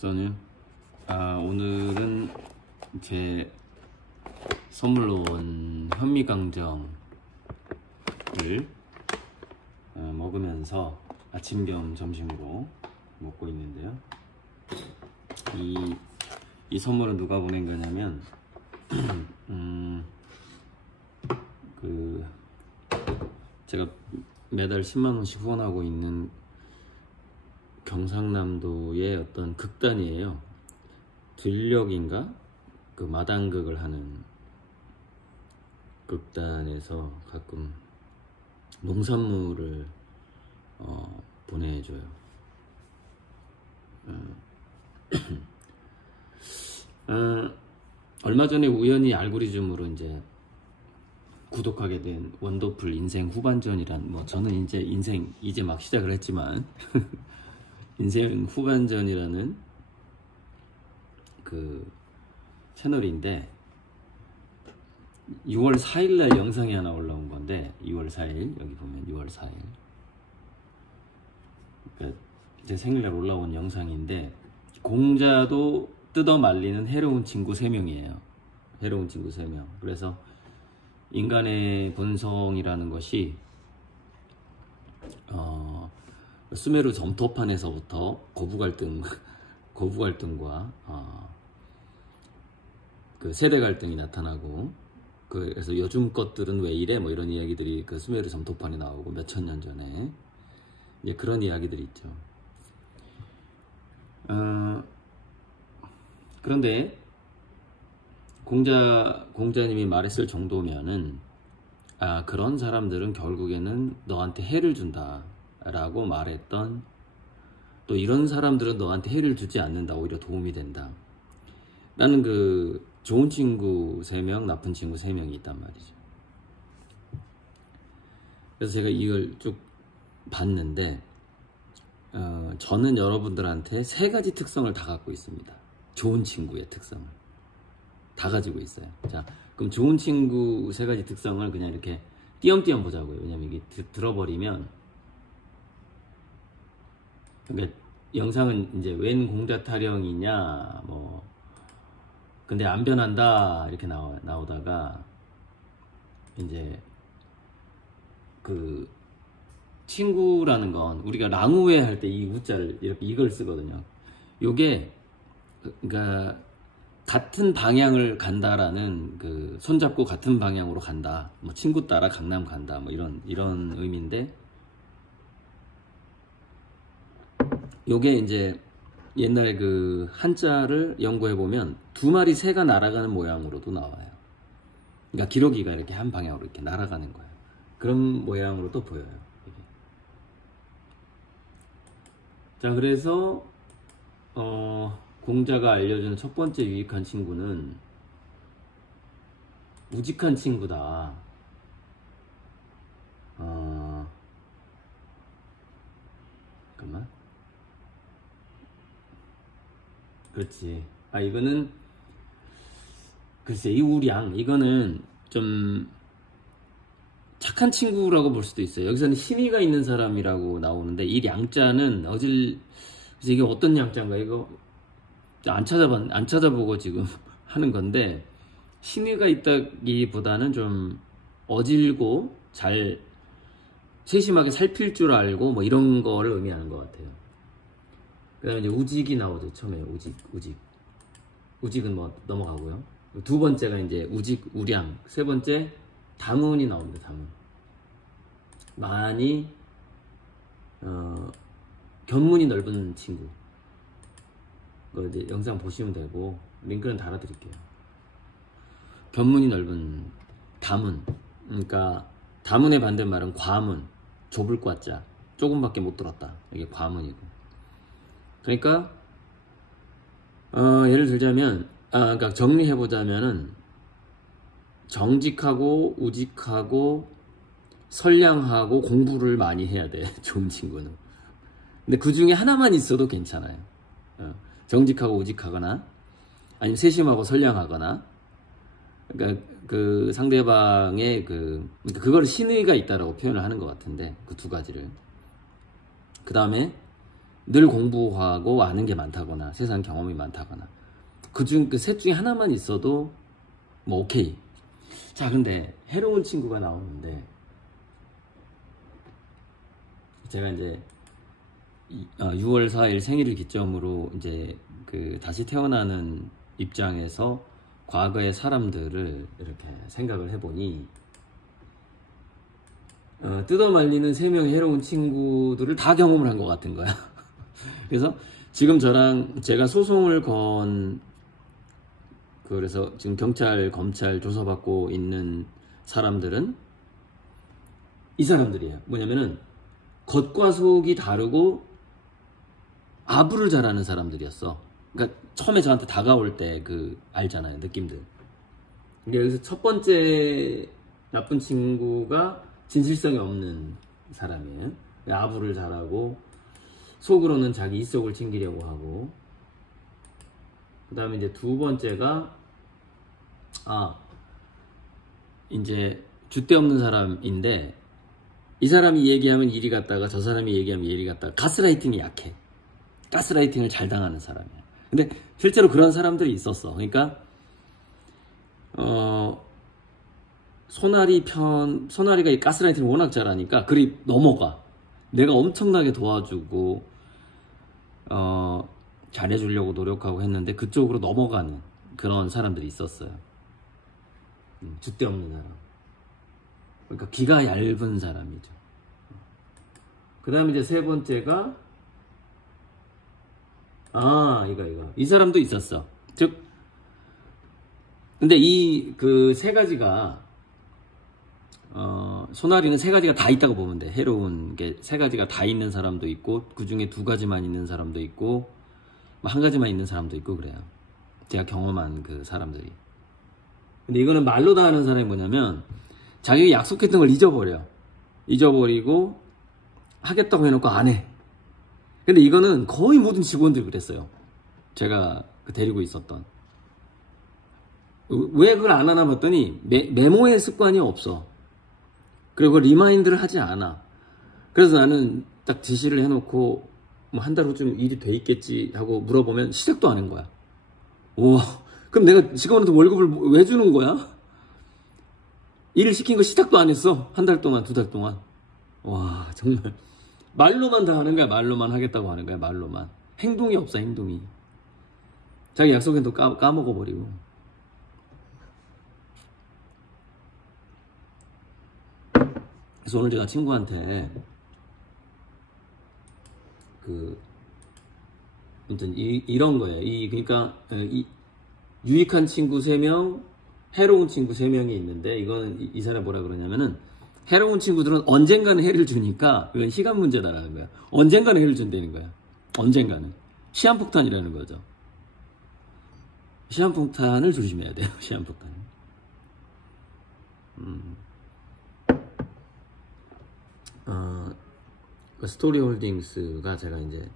저는 오늘은 제 선물로 온 현미강정을 먹으면서 아침 겸 점심으로 먹고 있는데요. 이 선물은 누가 보낸 거냐면 제가 매달 10만원씩 후원하고 있는 경상남도의 어떤 극단이에요. 들녘인가? 그 마당극을 하는 극단에서 가끔 농산물을 보내줘요. 얼마 전에 우연히 알고리즘으로 이제 구독하게 된 원더풀 인생 후반전이란, 뭐 저는 이제 인생 이제 막 시작을 했지만 인생 후반전이라는 그 채널인데 6월 4일날 영상이 하나 올라온 건데, 6월 4일 여기 보면 6월 4일 그러니까 제 생일날 올라온 영상인데, 공자도 뜯어 말리는 해로운 친구 3명이에요. 해로운 친구 3명. 그래서 인간의 본성이라는 것이 수메르 점토판에서부터 거부갈등과 그 세대 갈등이 나타나고, 그래서 요즘 것들은 왜 이래? 뭐 이런 이야기들이 그 수메르 점토판에 나오고 몇천 년 전에 이제 그런 이야기들이 있죠. 그런데 공자님이 말했을 정도면은 그런 사람들은 결국에는 너한테 해를 준다 라고 말했던, 또 이런 사람들은 너한테 해를 주지 않는다, 오히려 도움이 된다 라는 그 좋은 친구 3명, 나쁜 친구 3명이 있단 말이죠. 그래서 제가 이걸 쭉 봤는데 저는 여러분들한테 3가지 특성을 다 갖고 있습니다. 좋은 친구의 특성을 다 가지고 있어요. 자, 그럼 좋은 친구 3가지 특성을 그냥 이렇게 띄엄띄엄 보자고요. 왜냐면 이게 들어버리면, 그러니까 영상은 이제 웬 공자 타령이냐, 뭐 근데 안 변한다 이렇게 나오다가, 이제 그 친구라는 건 우리가 랑우회 할 때 이 우자를 이렇게 이걸 쓰거든요. 요게 그러니까 같은 방향을 간다라는, 그 손잡고 같은 방향으로 간다, 뭐 친구 따라 강남 간다, 뭐 이런 의미인데, 요게 이제 옛날에 그 한자를 연구해 보면 2마리 새가 날아가는 모양으로도 나와요. 그러니까 기러기가 이렇게 한 방향으로 이렇게 날아가는 거예요. 그런 모양으로도 보여요. 이게. 자, 그래서 공자가 알려주는 첫 번째 유익한 친구는 우직한 친구다. 잠깐만. 그렇지. 이거는 글쎄, 이 우량, 이거는 좀 착한 친구라고 볼 수도 있어요. 여기서는 신의가 있는 사람이라고 나오는데, 이 량자는 그래서 이게 어떤 량자인가, 이거 안 찾아보고 지금 하는 건데, 신의가 있다기보다는 좀 어질고 잘 세심하게 살필 줄 알고 뭐 이런 거를 의미하는 것 같아요. 그 다음에 이제 우직이 나오죠. 처음에 우직은 뭐 넘어가고요. 2번째가 이제 우량. 3번째 다문이 나옵니다. 다문. 많이 견문이 넓은 친구. 그거 이제 영상 보시면 되고, 링크는 달아드릴게요. 견문이 넓은 다문. 그러니까 다문의 반대말은 과문. 좁을 과자. 조금밖에 못 들었다. 이게 과문이고. 그러니까 예를 들자면, 그러니까 정리해보자면은, 정직하고 우직하고 선량하고 공부를 많이 해야 돼. 좋은 친구는. 근데 그 중에 하나만 있어도 괜찮아요. 정직하고 우직하거나, 아니면 세심하고 선량하거나, 그러니까 그 상대방의 그러니까 그걸 신의가 있다라고 표현을 하는 것 같은데, 그 2가지를. 그 다음에 늘 공부하고 아는 게 많다거나 세상 경험이 많다거나 그 셋 중에 하나만 있어도 뭐 오케이. 자, 근데 해로운 친구가 나오는데 제가 이제 6월 4일 생일을 기점으로 이제 다시 태어나는 입장에서 과거의 사람들을 이렇게 생각을 해보니 뜯어말리는 3명의 해로운 친구들을 다 경험을 한 것 같은 거야. 그래서 지금 제가 소송을 그래서 지금 경찰, 검찰 조사받고 있는 사람들은 이 사람들이에요. 뭐냐면은 겉과 속이 다르고 아부를 잘하는 사람들이었어. 그러니까 처음에 저한테 다가올 때 알잖아요, 느낌들. 그러니까 여기서 첫 번째 나쁜 친구가 진실성이 없는 사람이에요. 아부를 잘하고 속으로는 자기 이속을 챙기려고 하고, 그 다음에 이제 두 번째가 이제 줏대 없는 사람인데 이 사람이 얘기하면 이리 갔다가 저 사람이 얘기하면 이리 갔다가 가스라이팅이 약해. 가스라이팅을 잘 당하는 사람이야. 근데 실제로 그런 사람들이 있었어. 그러니까 소나리가 이 가스라이팅을 워낙 잘하니까 그리 넘어가. 내가 엄청나게 도와주고 잘해주려고 노력하고 했는데 그쪽으로 넘어가는 그런 사람들이 있었어요. 줏대 없는 사람. 그러니까 귀가 얇은 사람이죠. 그 다음에 이제 세 번째가 이거 이 사람도 있었어. 즉 근데 이 세 가지가 소나리는 세 가지가 다 있다고 보면 돼. 해로운 게 세 가지가 다 있는 사람도 있고 그 중에 두 가지만 있는 사람도 있고 한 가지만 있는 사람도 있고 그래요. 제가 경험한 그 사람들이. 근데 이거는 말로 다 하는 사람이 뭐냐면 자기가 약속했던 걸 잊어버리고 하겠다고 해놓고 안 해. 근데 이거는 거의 모든 직원들이 그랬어요. 제가 데리고 있었던. 왜 그걸 안 하나 봤더니 메모의 습관이 없어. 그리고 리마인드를 하지 않아. 그래서 나는 딱 지시를 해놓고 뭐 한 달 후쯤 일이 돼 있겠지 하고 물어보면 시작도 안 한 거야. 우와, 그럼 내가 직원한테 월급을 왜 주는 거야? 일을 시킨 거 시작도 안 했어. 한 달 동안, 2달 동안. 와, 정말 말로만 다 하는 거야. 말로만 하겠다고 하는 거야. 말로만. 행동이 없어. 행동이. 자기 약속은 또 까먹어버리고. 그래서 오늘 제가 친구한테 아무튼 이런 거예요. 그러니까 유익한 친구 3명, 해로운 친구 3명이 있는데 이거는 이 사람 뭐라 그러냐면은 해로운 친구들은 언젠가는 해를 주니까 그건 시간 문제다라는 거야. 언젠가는 해를 준다는 거야. 언젠가는. 시한폭탄이라는 거죠. 시한폭탄을 조심해야 돼요. 시한폭탄. 스토리홀딩스가 제가 이제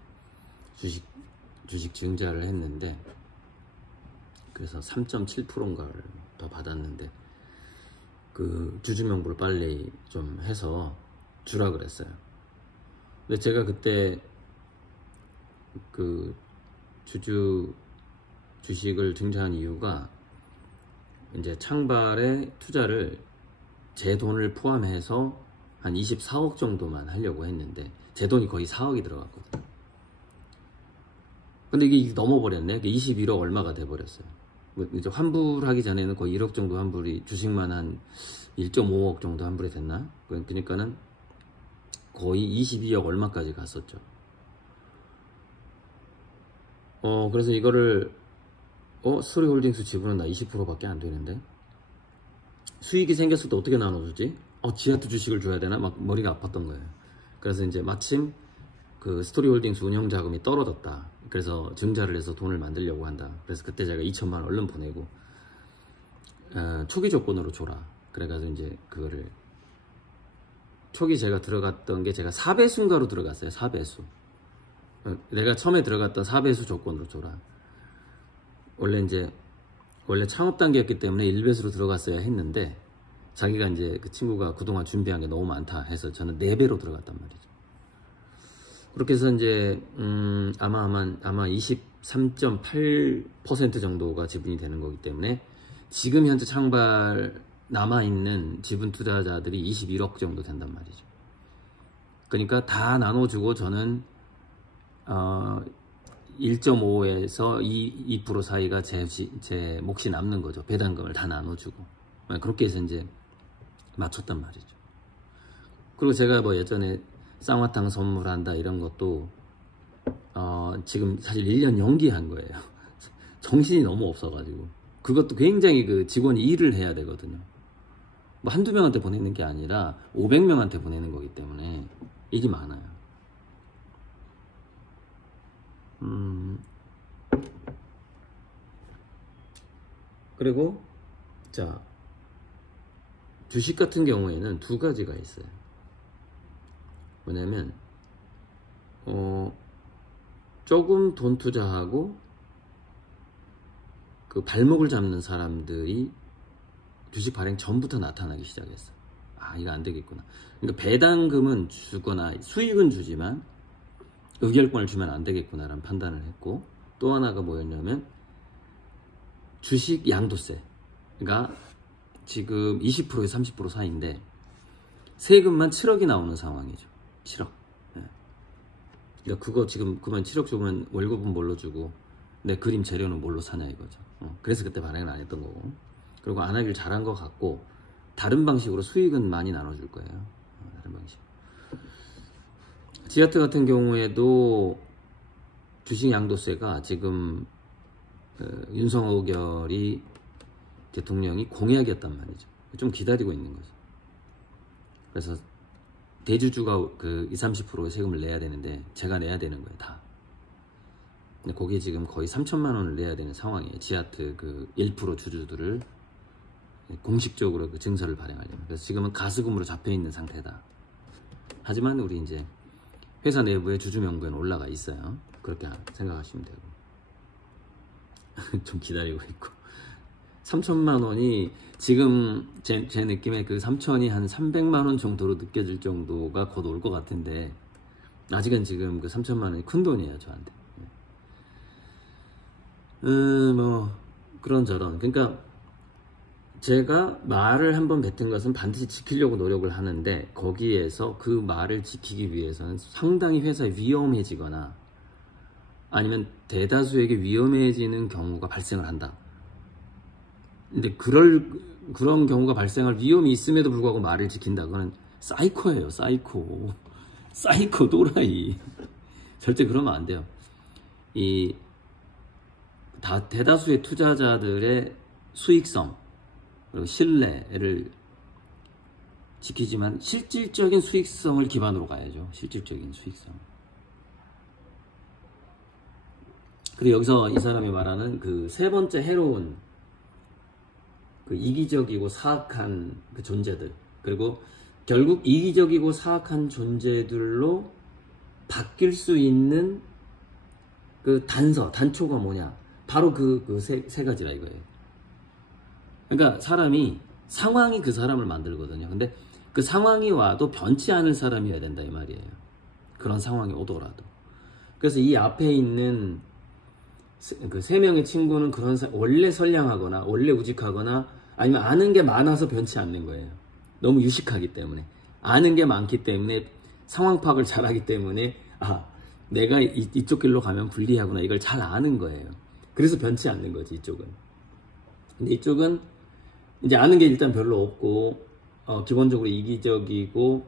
주식 증자를 했는데 그래서 3.7%인가를 더 받았는데 주주명부를 빨리 좀 해서 주라 그랬어요. 근데 제가 그때 주식을 증자한 이유가 이제 창발에 투자를 제 돈을 포함해서 한 24억 정도만 하려고 했는데 제 돈이 거의 4억이 들어갔거든요. 근데 이게 넘어버렸네. 21억 얼마가 돼버렸어요. 이제 환불하기 전에는 거의 1억 정도 환불이, 주식만 한 1.5억 정도 환불이 됐나? 그러니까는 거의 22억 얼마까지 갔었죠. 그래서 이거를 스토리홀딩스 지분은 나 20%밖에 안 되는데 수익이 생겼을 때 어떻게 나눠주지? 지한테 주식을 줘야 되나? 막 머리가 아팠던 거예요. 그래서 이제 마침 스토리홀딩스 운영 자금이 떨어졌다. 그래서 증자를 해서 돈을 만들려고 한다. 그래서 그때 제가 2천만 원 얼른 보내고 초기 조건으로 줘라. 그래가지고 이제 그거를 초기 제가 들어갔던 게 제가 4배수인가로 들어갔어요. 4배수. 내가 처음에 들어갔던 4배수 조건으로 줘라. 원래 창업 단계였기 때문에 1배수로 들어갔어야 했는데 자기가 이제 그 친구가 그동안 준비한 게 너무 많다 해서 저는 4배로 들어갔단 말이죠. 그렇게 해서 이제 아마 23.8% 정도가 지분이 되는 거기 때문에 지금 현재 창발 남아있는 지분 투자자들이 21억 정도 된단 말이죠. 그러니까 다 나눠주고 저는 1.5에서 2% 사이가 제 몫이 남는 거죠. 배당금을 다 나눠주고. 그렇게 해서 이제 맞췄단 말이죠. 그리고 제가 뭐 예전에 쌍화탕 선물한다 이런 것도 지금 사실 1년 연기한 거예요. 정신이 너무 없어가지고. 그것도 굉장히 그 직원이 일을 해야 되거든요. 뭐 한두 명한테 보내는 게 아니라 500명한테 보내는 거기 때문에 일이 많아요. 그리고 자, 주식 같은 경우에는 두 가지가 있어요. 뭐냐면 조금 돈 투자하고 그 발목을 잡는 사람들이 주식 발행 전부터 나타나기 시작했어. 아, 이거 안 되겠구나. 그러니까 배당금은 주거나 수익은 주지만 의결권을 주면 안 되겠구나라는 판단을 했고, 또 하나가 뭐였냐면 주식 양도세가 지금 20%에서 30% 사이인데 세금만 7억이 나오는 상황이죠. 7억. 그러니까 그거 지금 그만 7억 주면 월급은 뭘로 주고 내 그림 재료는 뭘로 사냐 이거죠. 그래서 그때 발행을 안 했던 거고, 그리고 안 하길 잘한 것 같고 다른 방식으로 수익은 많이 나눠줄 거예요. 다른 방식. 지하트 같은 경우에도 주식 양도세가 지금 윤석열이 대통령이 공약이었단 말이죠. 좀 기다리고 있는 거죠. 그래서 대주주가 그 20, 30%의 세금을 내야 되는데 제가 내야 되는 거예요, 다. 근데 거기에 지금 거의 3천만 원을 내야 되는 상황이에요. 지하트 그 1% 주주들을 공식적으로 그 증서를 발행하려면. 그래서 지금은 가스금으로 잡혀 있는 상태다. 하지만 우리 이제 회사 내부에 주주 명부에는 올라가 있어요. 그렇게 생각하시면 되고. 좀 기다리고 있고. 3천만 원이 지금 제 느낌에 그 3천이 한 300만 원 정도로 느껴질 정도가 곧 올 것 같은데 아직은 지금 그 3천만 원이 큰 돈이에요, 저한테. 뭐 그런저런. 그러니까 제가 말을 한번 뱉은 것은 반드시 지키려고 노력을 하는데 거기에서 그 말을 지키기 위해서는 상당히 회사에 위험해지거나 아니면 대다수에게 위험해지는 경우가 발생을 한다. 근데 그런 경우가 발생할 위험이 있음에도 불구하고 말을 지킨다. 그거는 사이코예요, 사이코. 사이코 또라이. 절대 그러면 안 돼요. 대다수의 투자자들의 수익성 그리고 신뢰를 지키지만 실질적인 수익성을 기반으로 가야죠. 실질적인 수익성. 그리고 여기서 이 사람이 말하는 그 세 번째 해로운 그 이기적이고 사악한 그 존재들, 그리고 결국 이기적이고 사악한 존재들로 바뀔 수 있는 그 단초가 뭐냐? 바로 그 세 가지라 이거예요. 그러니까 사람이 상황이 그 사람을 만들거든요. 근데 그 상황이 와도 변치 않을 사람이어야 된다 이 말이에요. 그런 상황이 오더라도. 그래서 이 앞에 있는 그 세 명의 친구는 원래 선량하거나 원래 우직하거나 아니면 아는 게 많아서 변치 않는 거예요. 너무 유식하기 때문에. 아는 게 많기 때문에 상황 파악을 잘하기 때문에 내가 이쪽 길로 가면 불리하구나 이걸 잘 아는 거예요. 그래서 변치 않는 거지 이쪽은. 근데 이쪽은 이제 아는 게 일단 별로 없고 기본적으로 이기적이고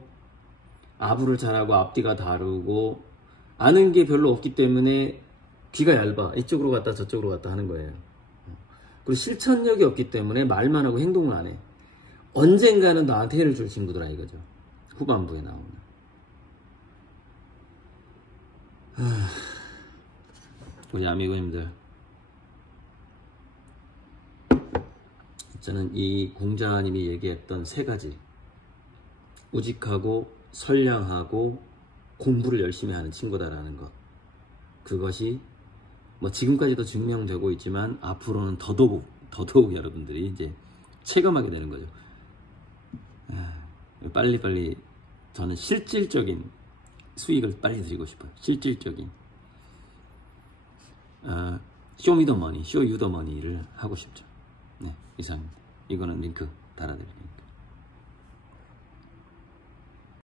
아부를 잘하고 앞뒤가 다르고 아는 게 별로 없기 때문에 귀가 얇아. 이쪽으로 갔다 저쪽으로 갔다 하는 거예요. 그리고 실천력이 없기 때문에 말만 하고 행동을 안 해. 언젠가는 나한테 해를 줄 친구들아 이거죠. 후반부에 나오는. 우리 아미고님들, 저는 이 공자님이 얘기했던 세 가지, 우직하고 선량하고 공부를 열심히 하는 친구다라는 것, 그것이 뭐 지금까지도 증명되고 있지만 앞으로는 더더욱 여러분들이 이제 체감하게 되는 거죠. 빨리빨리 저는 실질적인 수익을 빨리 드리고 싶어요. 실질적인 쇼미더머니, 쇼유더머니를 하고 싶죠. 네, 이상입니다. 이거는 링크 달아드릴게요.